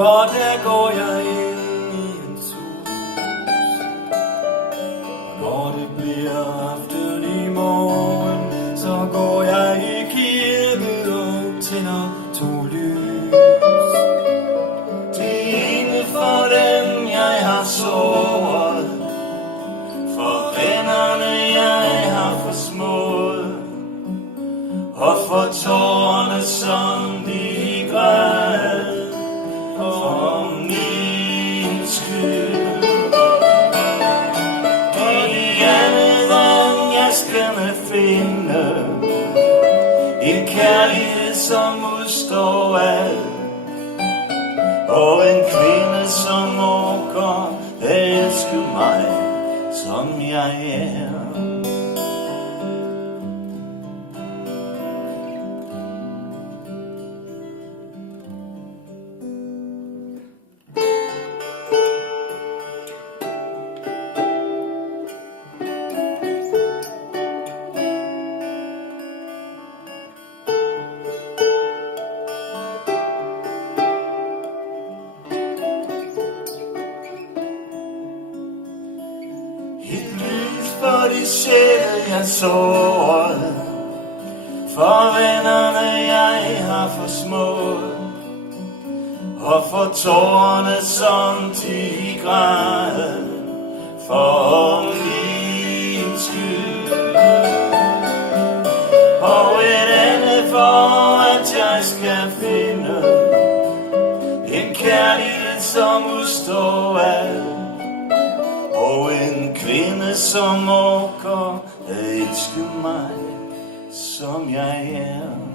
og der går jeg ind i et hus. Når det bliver aften i morgen, så går jeg i kirke og tænder 2 lys. Det ene for dem, jeg har såret, for vennerne, jeg har forsmået, og for tårerne, som de græd for min skyld. Og de andet, jeg skal finde en kærlighed, som udstår alt, og en kvinde, som orker at elske mig, som jeg er. Et lys for de sjæle, jeg sårede, for vennerne, jeg har forsmået, og for tårerne, som de græd for min skyld. Og et andet for, at jeg skal finde en kærlighed, som udstår alt, og en kvinde, som orker at elske mig, som jeg er.